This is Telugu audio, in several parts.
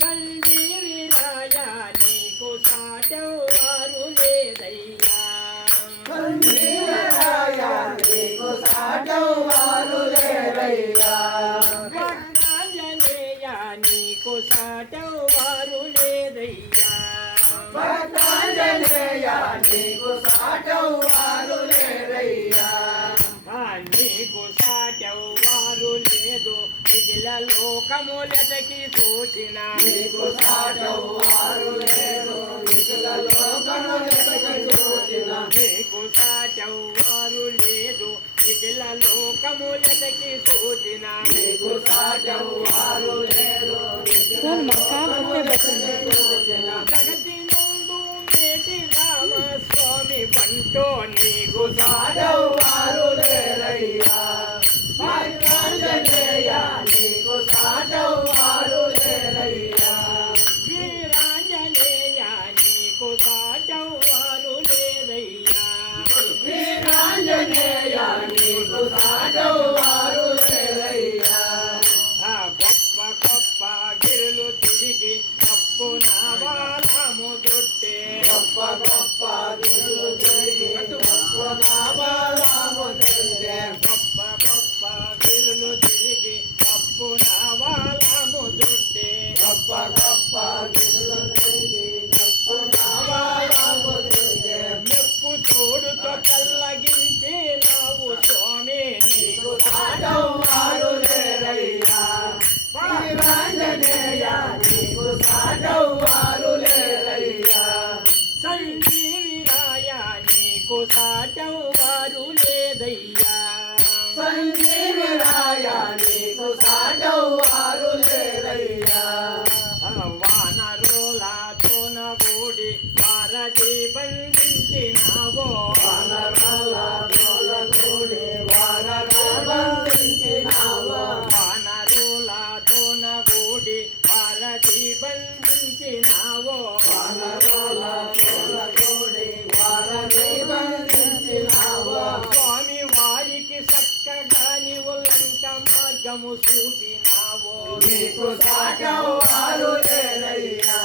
సంజీవిరాయా నీకు సాటవారు లేదయ్యా సంజీవిరాయా నీకు సాటవారు లేరయ్యా భక్తాంజనేయా నీకు సాటవారు లేదయ్యా భక్తాంజనేయా నీకు సాటవారు లేరయ్యా నీకు సాటవారు లేదు మిథిల లోకములకి సూచిన నీకు సాటవారు లేదు మిథిల లోకములకి సూచిన నీకు సాటవారు లేదు మిథిల లోకములకి సూచిన నీకు సాటవారు లేదు జగతి నందు మేటి రామస్వామి బంటో నీకు సాటవారు లేరయ్యా భక్తాంజనేయా నీకు సాటవారు లేరయ్యా వీరాంజనేయ నీకు సాటవారు లేదయ్యా వీరాంజనేయా నీకు సాటవారు లేరయ్యా గొప్ప గొప్ప గిరులు తిరిగి తప్పు నా బాలము దొట్టే గొప్ప గొప్ప దిగులు తిరిగి గొప్ప నామాలము తిరిగే గొప్ప గొప్ప గిరులు తిరిగి తప్పు నా బాలము దొట్టే గొప్ప గొప్ప దిగులు తిరిగి గొప్ప నామాలము తిరిగే మెప్పు తోడుతో కల్లగించి నావు స్వామి నీకు నీకు సాటవారు లేరయ్యా వీరాంజనేయా నీకు సాటవారు లేరయ్యా సంజీవిరాయ నీకు సాటవారు లేదయ్యా సంజీవిరాయా నీకు సాటవారు లేరయ్యా వానరులతోన కూడి వారధి బంధించినావో వానరాల తోలగూడి వానరాబంధించినావా వానరులతోన కూడి వారధి బంధించినావో వానరాల తోలగూడి వానరాబంధించినావా స్వామి వారికి చక్కగా నీవు లంక మార్గము చూపినావో నీకు సాటవారు లేరయ్యా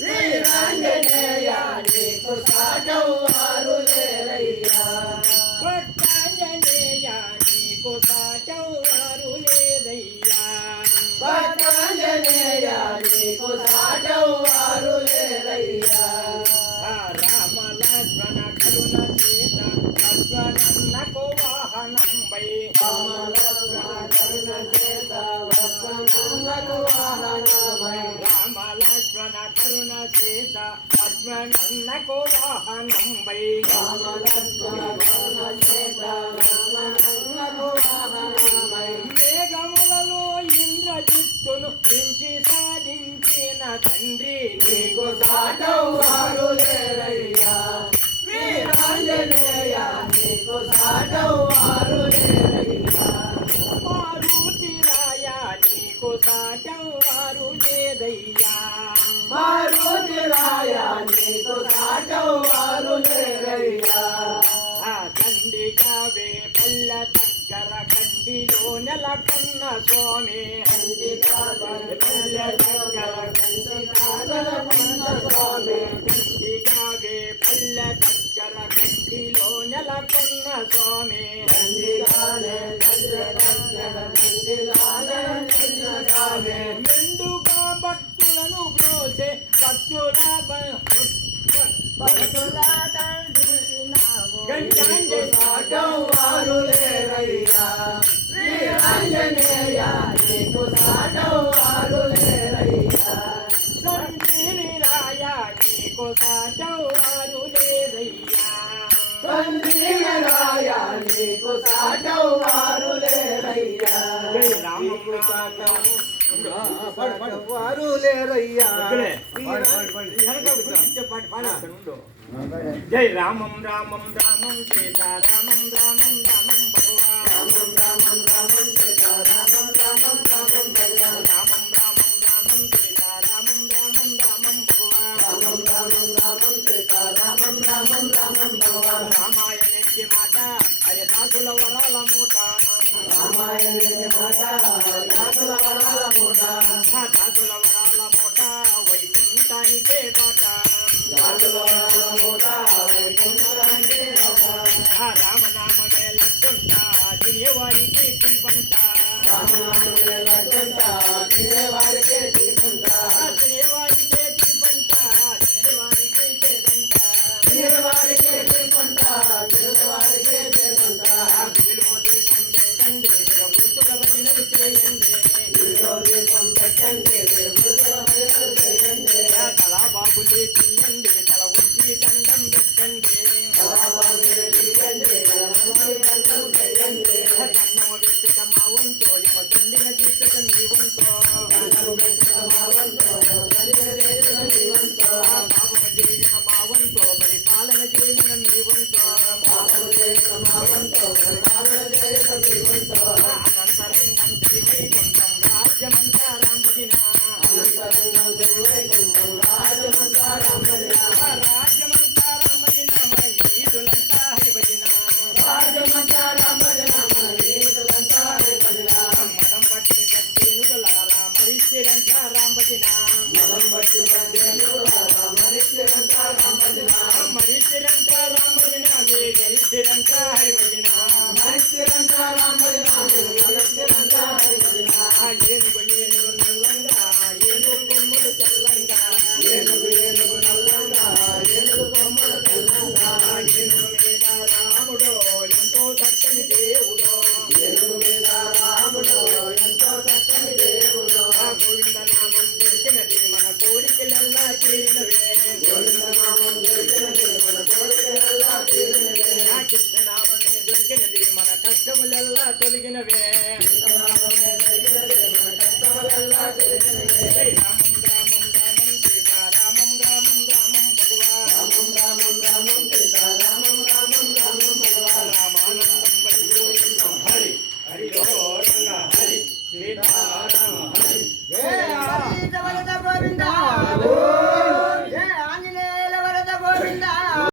వీరాంజనేయా నీకు సాటవారు లేరయ్యా భక్తాంజనేయ నీకు సాటవారు లేదయ్యా భక్తాంజనేయా నీకు సాటవారు లేరయ్యా రామ లక్ష్మణ కరుణ సీత లక్ష్మణన్నకు వాహనంపై రామలక్ష్మణ కరుణ చేత లక్ష్మణులకు వాహనమై రామ లక్ష్మణ కరుణ సీత లక్ష్మణన్నకు వాహనంపై రామలక్ష్మణ కరుణ చేత లక్ష్మణులకు వాహనమై మేఘములలో ఇంద్రజిత్తును మించి సాధించిన తండ్రి నీకు సాటవారు లేరయ్యా వీరాంజనేయా నీకు సాటవారు లేరయ్యా మారుతిరాయ నీకు సాటవారు లేదయ్యా మారుతిరాయా నీకు సాటవారు లేరయ్యా తండ్రిగావే పల్ల దగ్గర గండిలో నెలకొన్న స్వామి పల్ల దగ్గర కంటికాగలకున్న స్వామి తండ్రిగావే పల్ల దగ్గర గండిలో నెలకొన్న స్వామి తండ్రిగానే పల్ల దగ్గర కంటిలానే నిన్న స్వామి మెండుగా భక్తులను బ్రోసే నీకు సాటవారు లేరయ్యా వీరాంజనేయా నీకు సాటవారు లేరయ్యా సంజీవిరాయ నీకు సాటవారు లేదయ్యా సంజీవరాయా నీకు సాటవారు లేరయ్యా జై రామ వారు లేరయ్యా జై రామం రామం రామం సీతారామం రామం రామం భగవాన్ రామం రామం రామం సీతారామం రామం రామం భగవాన్ రామం రామం రామం సీతారామం రామం రామం భగవాన్ రామం రామం రామం సీతారామం రామం రామం భగవాన్ రామాయణకి మాట అరే దాసుల వరాల మూట రామాయణ మాట దాసుల వరాల మూట ఆ దాసుల వరాల మూట వైకుంఠానికే పాట దాసుల వరాల మూట వైకుంఠానికే మాట ఆ రామనామమే లడ్డుంట తినేవారికి తిరుపంట రామనామమే లడ్డుంట తినేవారికే తిరుపంట తినేవారికే తిరుపంట తినేవారికే చేదంట తినేవారికే తిరుపంట తినేవారికే తిరుపంట గుడిలో దీపం పెట్టండి మీరు గుర్తుగా భజనలు చేయండి గుడిలో దీపం పెట్టండి గుడిలో భజనలు చేయండి తలా బాబులే తీయండి తల ఉంచి దండం పెట్టండి కళాబాబులే తీయండి దండం చేయండి దండము పెట్టిట మా వంతో యమ దండిన తీర్చక మీ వంతో దండం పెట్టిన మా వంతో దండిన తీర్చక మీ వంతో బాబు చేయన మా వంతో పరిపాలన చేయన మీ వంతో బాబు చేయక మా వంతో పరిపాలన చేయక మీ వంతో అనంతరంగం శ్రీవైకుంఠం రాజ్యమంతా రాంభజిన అనంతరంగం శ్రీవైకుంఠం రాజమంతా రామజన రాజ్యమంతా రాంభజిన మన ఈదులంతా హరిభజిన రాజమంతా రామజన ఈదులంతా హరిభజన మదం పట్టి కట్టేనుగలారా మరిచిరంతా రాంభజిన మదం పట్టి పద్దెనులారా మరిచిరంతా రామజన మరిచిరంతా రాంభజిన గెలిచిరంతా హరిభజిన మరిచిరంతా రామజన మరిచిరంతా హరిభజన ఏనుగు ఏనుగు నల్లంగా ఏనుగు కొమ్ములు తెల్లంగా ఏనుగు ఏనుగు నల్లంగా ఏనుగు కొమ్మల తెల్లంగా ఏనుగు మీద రాముడు ఎంతో చక్కని దేవుడు ఏనుగు మీద రాముడు ఎంతో చక్కని దేవుడు గోవింద నామం దొరికినది మన కోరికలెల్లా తీరినవే గోవిందనామం దొరికినది మన కోరికలెల్లా తీరినవే కృష్ణనామమే దొరికినది మన కష్టములెల్లా తొలగినవే కృష్ణనామమే దొరికినది మన కష్టములెల్లా తీరినవే రామ